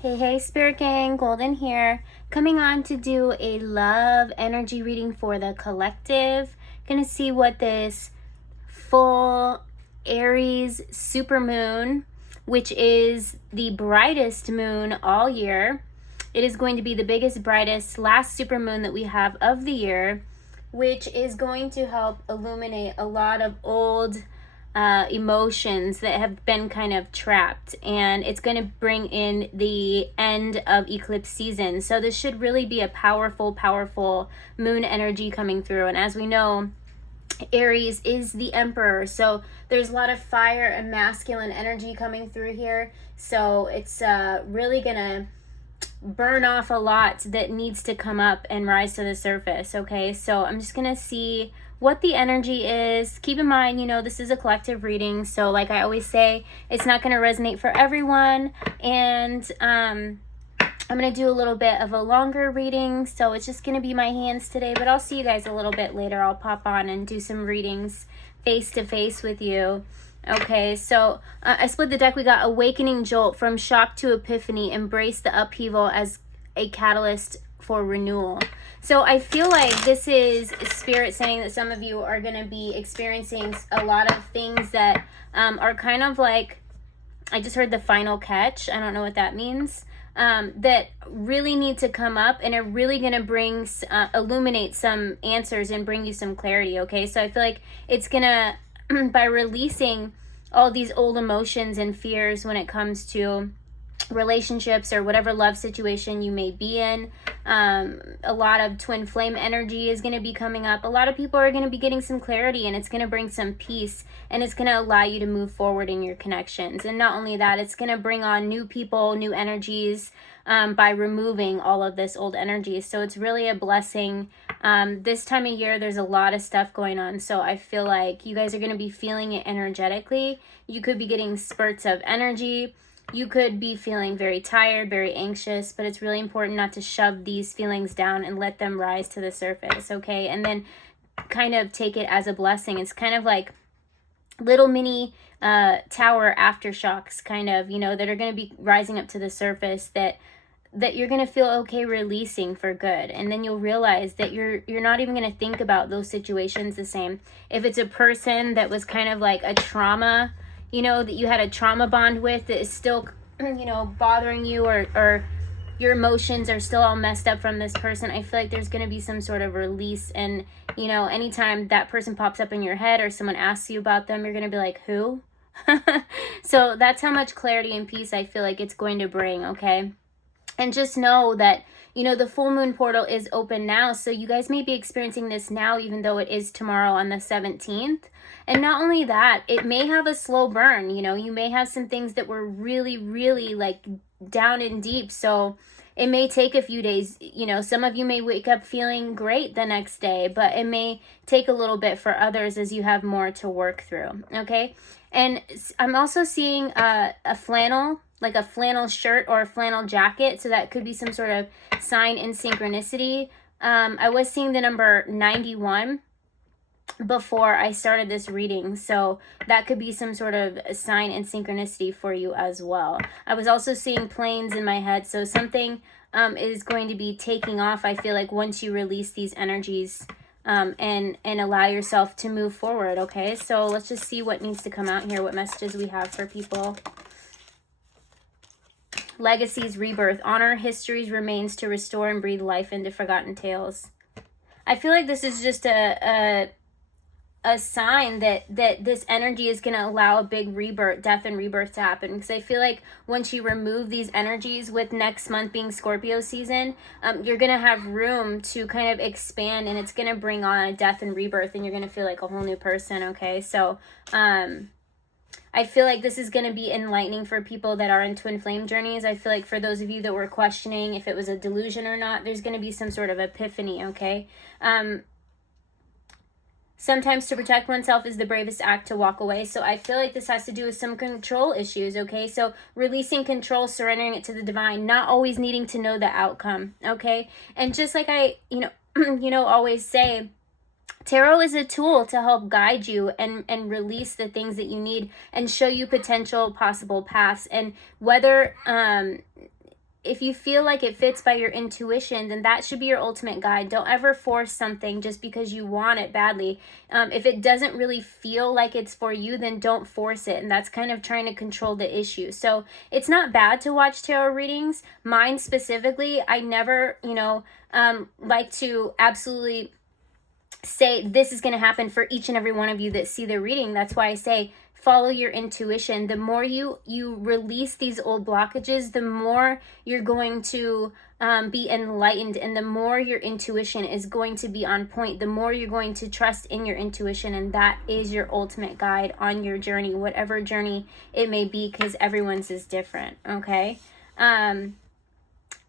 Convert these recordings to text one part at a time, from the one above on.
Hey, Spirit Gang, Golden here, coming on to do a love energy reading for the collective. Gonna see what this full Aries supermoon, which is the brightest moon all year. It is going to be the biggest, brightest, last supermoon that we have of the year, which is going to help illuminate a lot of old emotions that have been kind of trapped, and it's going to bring in the end of eclipse season. So this should really be a powerful moon energy coming through. And as we know, Aries is the emperor, so there's a lot of fire and masculine energy coming through here. So it's really gonna burn off a lot that needs to come up and rise to the surface. Okay, so I'm just gonna see what the energy is. Keep in mind, you know, this is a collective reading, so like I always say, it's not going to resonate for everyone. And I'm going to do a little bit of a longer reading, so it's just going to be my hands today, but I'll see you guys a little bit later. I'll pop on and do some readings face to face with you. Okay, so I split the deck. We got Awakening Jolt, from shock to epiphany, embrace the upheaval as a catalyst for renewal. So I feel like this is Spirit saying that some of you are going to be experiencing a lot of things that are kind of like, I just heard the final catch. I don't know what that means. That really need to come up and are really going to bring, illuminate some answers and bring you some clarity. Okay, so I feel like it's going to, by releasing all these old emotions and fears when it comes to relationships or whatever love situation you may be in, a lot of twin flame energy is going to be coming up. A lot of people are going to be getting some clarity, and it's going to bring some peace, and it's going to allow you to move forward in your connections. And not only that, it's going to bring on new people, new energies, by removing all of this old energy. So it's really a blessing. This time of year, there's a lot of stuff going on, so I feel like you guys are going to be feeling it energetically. You could be getting spurts of energy. You could be feeling very tired, very anxious, but it's really important not to shove these feelings down and let them rise to the surface, okay? And then kind of take it as a blessing. It's kind of like little mini tower aftershocks, kind of, you know, that are going to be rising up to the surface that you're going to feel okay releasing for good. And then you'll realize that you're not even going to think about those situations the same. If it's a person that was kind of like a trauma, you know, that you had a trauma bond with, that is still, you know, bothering you, or your emotions are still all messed up from this person, I feel like there's going to be some sort of release. And, you know, anytime that person pops up in your head or someone asks you about them, you're going to be like, who? So that's how much clarity and peace I feel like it's going to bring, okay? And just know that, you know, the full moon portal is open now. So you guys may be experiencing this now, even though it is tomorrow on the 17th. And not only that, it may have a slow burn. You know, you may have some things that were really like down and deep. So it may take a few days. You know, some of you may wake up feeling great the next day, but it may take a little bit for others as you have more to work through. Okay. And I'm also seeing a flannel, like a flannel shirt or a flannel jacket. So that could be some sort of sign in synchronicity. I was seeing the number 91 before I started this reading, so that could be some sort of sign and synchronicity for you as well. I was also seeing planes in my head, so something is going to be taking off, I feel like, once you release these energies and allow yourself to move forward. Okay, so let's just see what needs to come out here, what messages we have for people. Legacies, rebirth, honor histories, remains to restore and breathe life into forgotten tales. I feel like this is just a sign that this energy is going to allow a big rebirth, death and rebirth to happen. Because I feel like once you remove these energies, with next month being Scorpio season, you're going to have room to kind of expand, and it's going to bring on a death and rebirth, and you're going to feel like a whole new person. Okay, so I feel like this is going to be enlightening for people that are in twin flame journeys. I feel like for those of you that were questioning if it was a delusion or not, there's going to be some sort of epiphany. Okay, sometimes to protect oneself is the bravest act to walk away. So I feel like this has to do with some control issues, okay? So releasing control, surrendering it to the divine, not always needing to know the outcome, okay? And just like I, always say, tarot is a tool to help guide you and release the things that you need and show you potential possible paths. And whether if you feel like it fits by your intuition, then that should be your ultimate guide. Don't ever force something just because you want it badly. If it doesn't really feel like it's for you, then don't force it. And that's kind of trying to control the issue. So it's not bad to watch tarot readings. Mine specifically, I never, you know, like to absolutely say this is going to happen for each and every one of you that see the reading. That's why I say follow your intuition. The more you release these old blockages, the more you're going to be enlightened, and the more your intuition is going to be on point, the more you're going to trust in your intuition, and that is your ultimate guide on your journey, whatever journey it may be, because everyone's is different. Okay.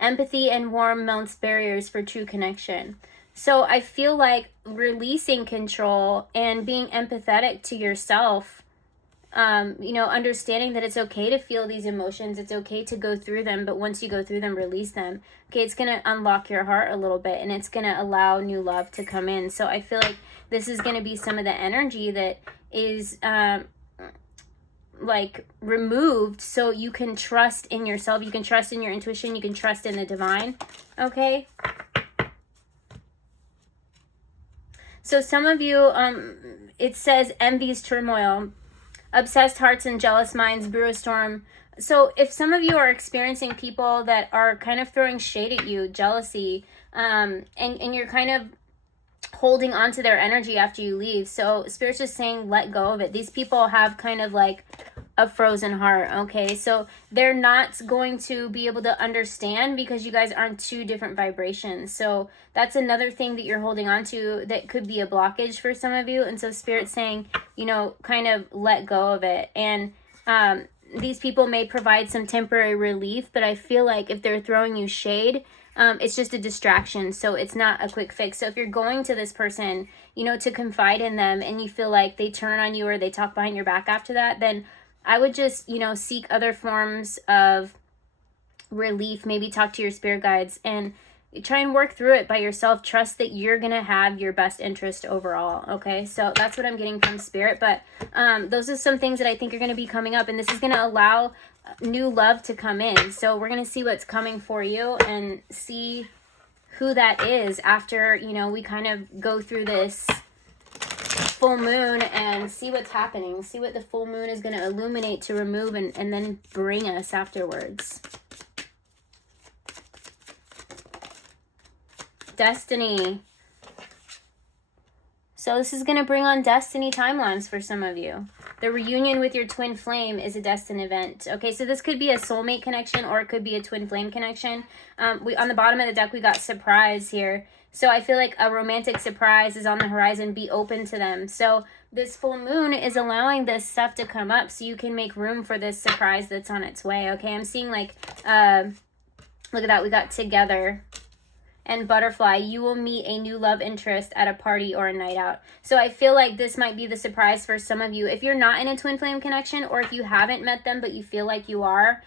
Empathy and warmth melts barriers for true connection. So I feel like releasing control and being empathetic to yourself, you know, understanding that it's okay to feel these emotions, it's okay to go through them, but once you go through them, release them. Okay, it's going to unlock your heart a little bit, and it's going to allow new love to come in. So I feel like this is going to be some of the energy that is like removed, so you can trust in yourself, you can trust in your intuition, you can trust in the divine. Okay. So some of you, it says envy's turmoil, obsessed hearts and jealous minds brew a storm. So if some of you are experiencing people that are kind of throwing shade at you, jealousy, and you're kind of holding on to their energy after you leave. So Spirit's just saying, let go of it. These people have kind of like a frozen heart. Okay, so they're not going to be able to understand because you guys aren't two different vibrations. So that's another thing that you're holding on to that could be a blockage for some of you. And so Spirit's saying, you know, kind of let go of it. And these people may provide some temporary relief, but I feel like if they're throwing you shade, it's just a distraction. So it's not a quick fix. So if you're going to this person, you know, to confide in them, and you feel like they turn on you or they talk behind your back after that, then I would just, you know, seek other forms of relief. Maybe talk to your spirit guides and try and work through it by yourself. Trust that you're going to have your best interest overall. Okay, so that's what I'm getting from Spirit. But those are some things that I think are going to be coming up, and this is going to allow new love to come in. So we're going to see what's coming for you and see who that is after, you know, we kind of go through this full moon and see what's happening, see what the full moon is going to illuminate to remove and then bring us afterwards. Destiny. So this is going to bring on destiny timelines for some of you. The reunion with your twin flame is a destined event. Okay, so this could be a soulmate connection, or it could be a twin flame connection. We on the bottom of the deck, we got surprise here. So I feel like a romantic surprise is on the horizon. Be open to them. So this full moon is allowing this stuff to come up so you can make room for this surprise that's on its way. Okay, I'm seeing like, look at that. We got together and butterfly. You will meet a new love interest at a party or a night out. So I feel like this might be the surprise for some of you. If you're not in a twin flame connection, or if you haven't met them but you feel like you are,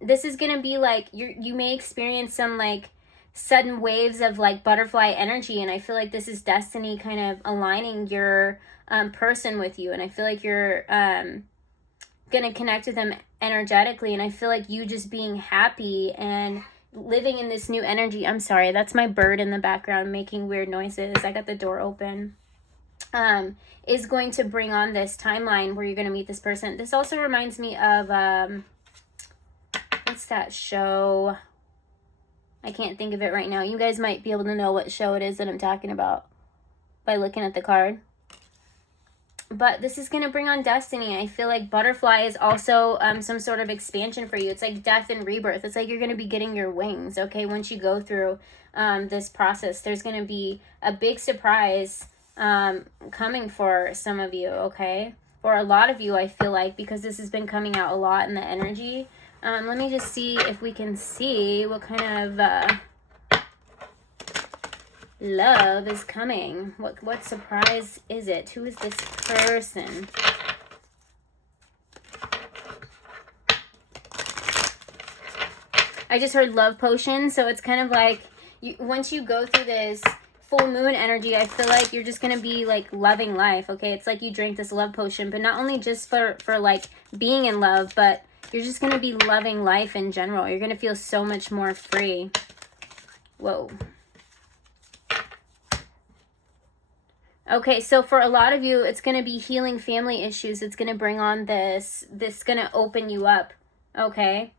this is going to be like, you may experience some like sudden waves of like butterfly energy, and I feel like this is destiny kind of aligning your person with you, and I feel like you're gonna connect with them energetically, and I feel like you just being happy and living in this new energy. I'm sorry, that's my bird in the background making weird noises. I got the door open. Is going to bring on this timeline where you're going to meet this person. This also reminds me of what's that show? I can't think of it right now. You guys might be able to know what show it is that I'm talking about by looking at the card. But this is going to bring on destiny. I feel like butterfly is also some sort of expansion for you. It's like death and rebirth. It's like you're going to be getting your wings, okay? Once you go through this process, there's going to be a big surprise coming for some of you, okay? For a lot of you, I feel like, because this has been coming out a lot in the energy. Let me just see if we can see what kind of love is coming. What surprise is it? Who is this person? I just heard love potion, so it's kind of like once you go through this full moon energy, I feel like you're just gonna be like loving life, okay? It's like you drink this love potion, but not only just for like being in love, but You're just going to be loving life in general. You're going to feel so much more free. Whoa. Okay, so for a lot of you, it's going to be healing family issues. It's going to bring on this going to open you up, okay,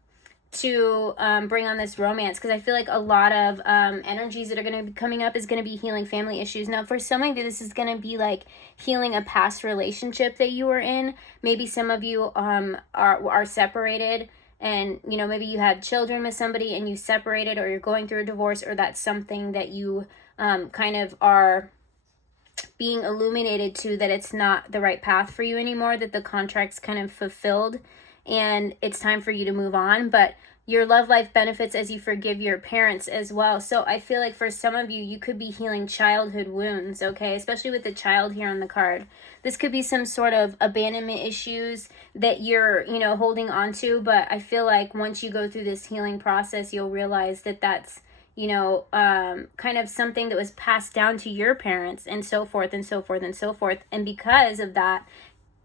to bring on this romance. Because I feel like a lot of energies that are going to be coming up is going to be healing family issues. Now, for some of you, this is going to be like healing a past relationship that you were in. Maybe some of you are separated, and, you know, maybe you had children with somebody and you separated, or you're going through a divorce, or that's something that you kind of are being illuminated to, that it's not the right path for you anymore, that the contract's kind of fulfilled and it's time for you to move on. But your love life benefits as you forgive your parents as well. So I feel like for some of you, you could be healing childhood wounds, okay? Especially with the child here on the card. This could be some sort of abandonment issues that you're, you know, holding on to. But I feel like once you go through this healing process, you'll realize that that's, you know, kind of something that was passed down to your parents, and so forth and so forth and so forth. And because of that,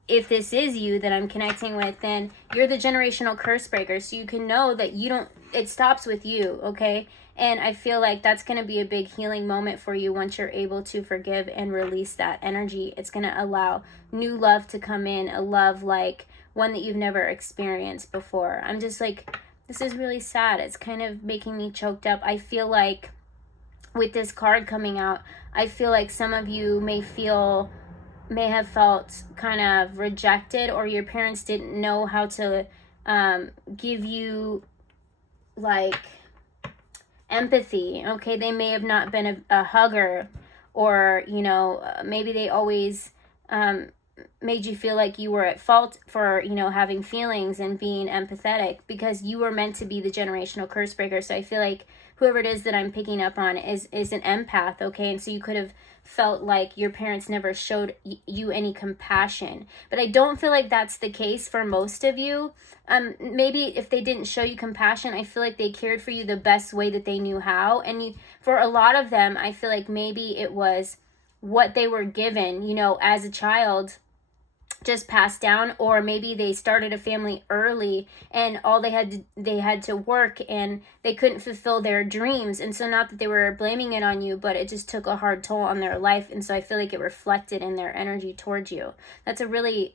if this is you that I'm connecting with, then you're the generational curse breaker. So you can know that you don't, it stops with you, okay? And I feel like that's going to be a big healing moment for you once you're able to forgive and release that energy. It's going to allow new love to come in, a love like one that you've never experienced before. I'm just like, this is really sad. It's kind of making me choked up. I feel like with this card coming out, I feel like some of you may have felt kind of rejected, or your parents didn't know how to give you like empathy, okay? They may have not been a hugger, or, you know, maybe they always made you feel like you were at fault for, you know, having feelings and being empathetic, because you were meant to be the generational curse breaker. So I feel like whoever it is that I'm picking up on is an empath, okay? And so you could have felt like your parents never showed you any compassion. But I don't feel like that's the case for most of you. Maybe if they didn't show you compassion, I feel like they cared for you the best way that they knew how. And for a lot of them, I feel like maybe it was what they were given, you know, as a child, just passed down, or maybe they started a family early and all they had to work and they couldn't fulfill their dreams. And so not that they were blaming it on you, but it just took a hard toll on their life. And so I feel like it reflected in their energy towards you. That's a really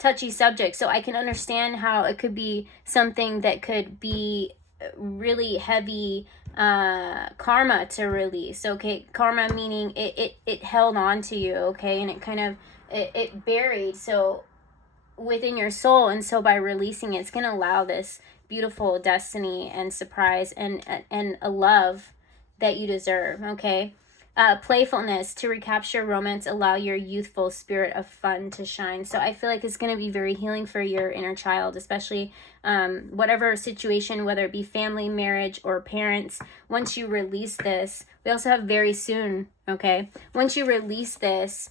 touchy subject. So I can understand how it could be something that could be really heavy karma to release, okay? Karma meaning it held on to you, okay? And it kind of it buried so within your soul, and so by releasing it, it's going to allow this beautiful destiny and surprise and a love that you deserve, okay? Playfulness, to recapture romance, allow your youthful spirit of fun to shine. So I feel like it's going to be very healing for your inner child, especially whatever situation, whether it be family, marriage, or parents. Once you release this, we also have very soon, okay? Once you release this,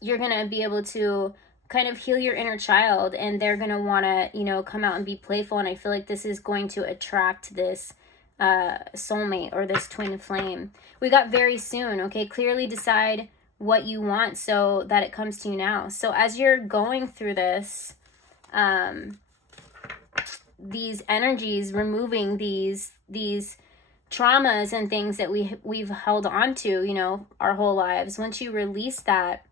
you're going to be able to kind of heal your inner child, and they're going to want to, you know, come out and be playful. And I feel like this is going to attract this soulmate or this twin flame. We got very soon, okay? Clearly decide what you want so that it comes to you now. So as you're going through this, these energies, removing these traumas and things that we've held on to, you know, our whole lives, once you release that,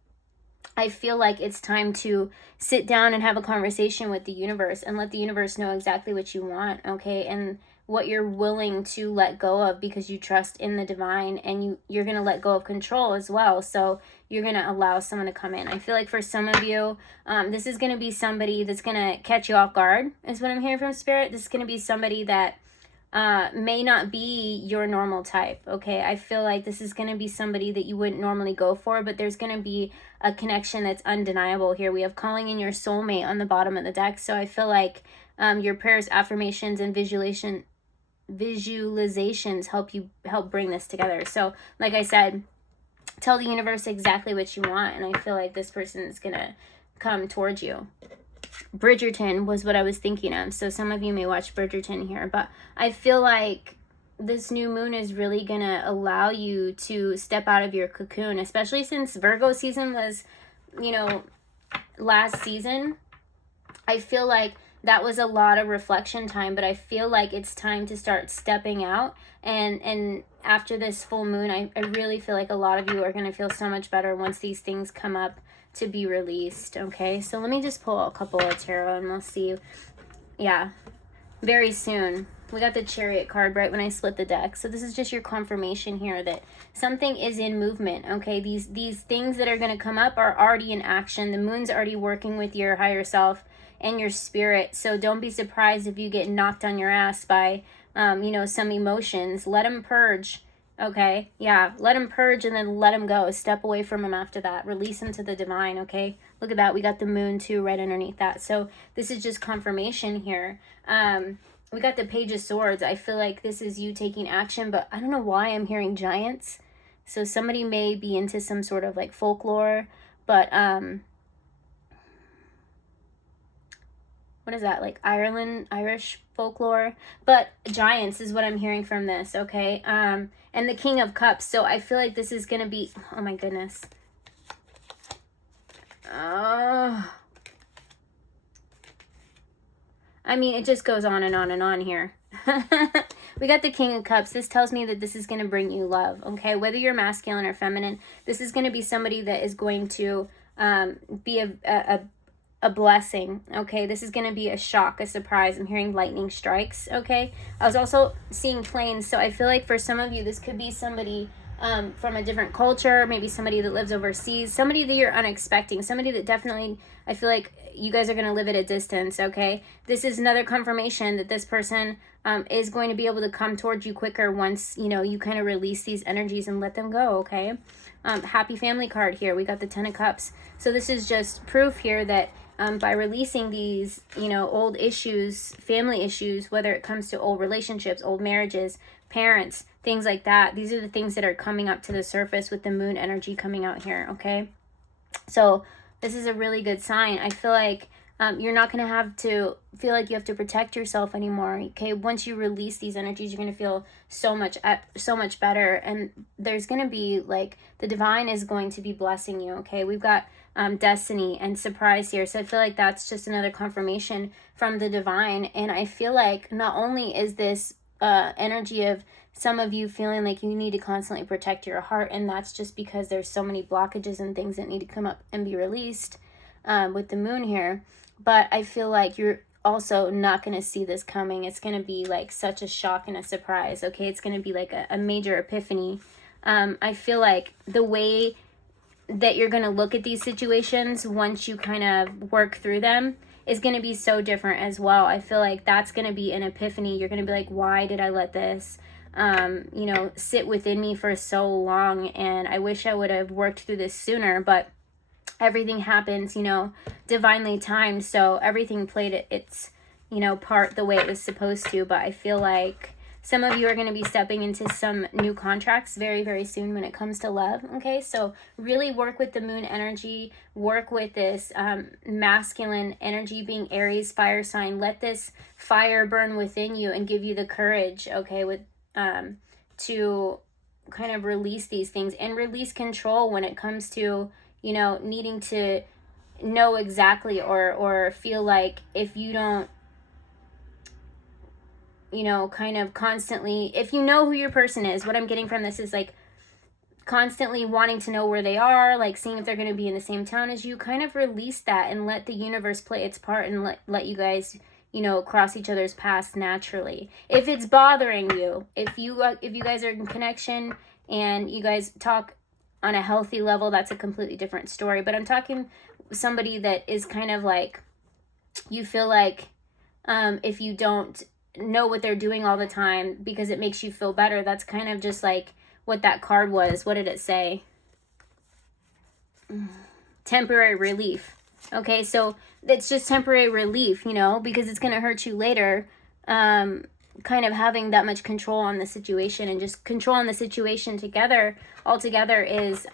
I feel like it's time to sit down and have a conversation with the universe and let the universe know exactly what you want, okay? And what you're willing to let go of, because you trust in the divine, and you're going to let go of control as well. So you're going to allow someone to come in. I feel like for some of you, this is going to be somebody that's going to catch you off guard, is what I'm hearing from Spirit. This is going to be somebody that may not be your normal type, okay? I feel like this is going to be somebody that you wouldn't normally go for, but there's going to be a connection that's undeniable here. We have calling in your soulmate on the bottom of the deck. So I feel like your prayers, affirmations, and visualizations help bring this together. So like I said, tell the universe exactly what you want, and I feel like this person is going to come towards you. Bridgerton was what I was thinking of. So some of you may watch Bridgerton here, but I feel like this new moon is really going to allow you to step out of your cocoon, especially since Virgo season was, you know, last season. I feel like that was a lot of reflection time, but I feel like it's time to start stepping out. And after this full moon, I really feel like a lot of you are going to feel so much better once these things come up to be released. Okay, so let me just pull a couple of tarot and we'll see. Yeah, very soon. We got the Chariot card right when I split the deck. So this is just your confirmation here that something is in movement, okay? These things that are going to come up are already in action. The moon's already working with your higher self and your spirit. So don't be surprised if you get knocked on your ass by, you know, some emotions. Let them purge, okay? Yeah, let them purge and then let them go. Step away from them after that. Release them to the divine, okay? Look at that. We got the moon too right underneath that. So this is just confirmation here. We got the Page of Swords. I feel like this is you taking action, but I don't know why I'm hearing giants. So somebody may be into some sort of like folklore, but what is that? Like Irish folklore? But giants is what I'm hearing from this, okay? And the King of Cups. So I feel like this is going to be, oh my goodness. I mean, it just goes on and on and on here. We got the King of Cups. This tells me that this is going to bring you love, okay? Whether you're masculine or feminine, this is going to be somebody that is going to be a blessing, okay? This is going to be a shock, a surprise. I'm hearing lightning strikes, okay? I was also seeing planes, so I feel like for some of you, this could be somebody from a different culture, maybe somebody that lives overseas, somebody that you're unexpecting, somebody that definitely, I feel like you guys are going to live at a distance, okay? This is another confirmation that this person is going to be able to come towards you quicker once, you know, you kind of release these energies and let them go, okay? Happy family card here. We got the Ten of Cups. So this is just proof here that by releasing these, you know, old issues, family issues, whether it comes to old relationships, old marriages, parents, things like that, these are the things that are coming up to the surface with the moon energy coming out here, okay? So this is a really good sign. I feel like you're not going to have to feel like you have to protect yourself anymore, okay? Once you release these energies, you're going to feel so much better, and there's going to be like the divine is going to be blessing you, okay? We've got destiny and surprise here, so I feel like that's just another confirmation from the divine. And I feel like not only is this energy of some of you feeling like you need to constantly protect your heart, and that's just because there's so many blockages and things that need to come up and be released with the moon here, but I feel like you're also not going to see this coming. It's going to be like such a shock and a surprise, okay? It's going to be like a major epiphany. I feel like the way that you're going to look at these situations once you kind of work through them is going to be so different as well. I feel like that's going to be an epiphany. You're going to be like, why did I let this you know, sit within me for so long, and I wish I would have worked through this sooner, but everything happens, you know, divinely timed, so everything played its, you know, part the way it was supposed to. But I feel like some of you are going to be stepping into some new contracts very, very soon when it comes to love, okay? So really work with the moon energy, work with this masculine energy being Aries fire sign. Let this fire burn within you and give you the courage, okay, with to kind of release these things and release control when it comes to, you know, needing to know exactly or feel like if you don't, you know, kind of constantly, if you know who your person is, what I'm getting from this is like constantly wanting to know where they are, like seeing if they're going to be in the same town as you, kind of release that and let the universe play its part and let you guys, you know, cross each other's paths naturally. If it's bothering you, if you guys are in connection and you guys talk on a healthy level, that's a completely different story. But I'm talking somebody that is kind of like, you feel like if you don't know what they're doing all the time because it makes you feel better, that's kind of just like what that card was. What did it say? Temporary relief. Okay, so it's just temporary relief, you know, because it's going to hurt you later. Kind of having that much control on the situation and just controlling the situation altogether is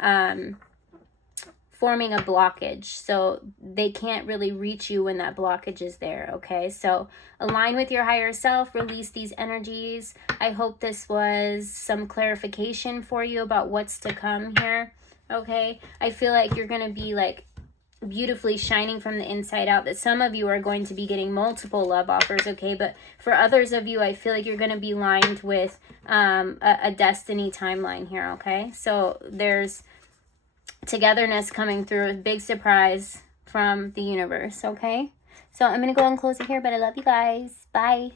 forming a blockage. So they can't really reach you when that blockage is there, okay? So align with your higher self, release these energies. I hope this was some clarification for you about what's to come here, okay? I feel like you're going to be like beautifully shining from the inside out, that some of you are going to be getting multiple love offers, okay? But for others of you, I feel like you're going to be lined with a destiny timeline here, okay? So there's togetherness coming through, a big surprise from the universe, okay? So I'm going to go and close it here, but I love you guys. Bye.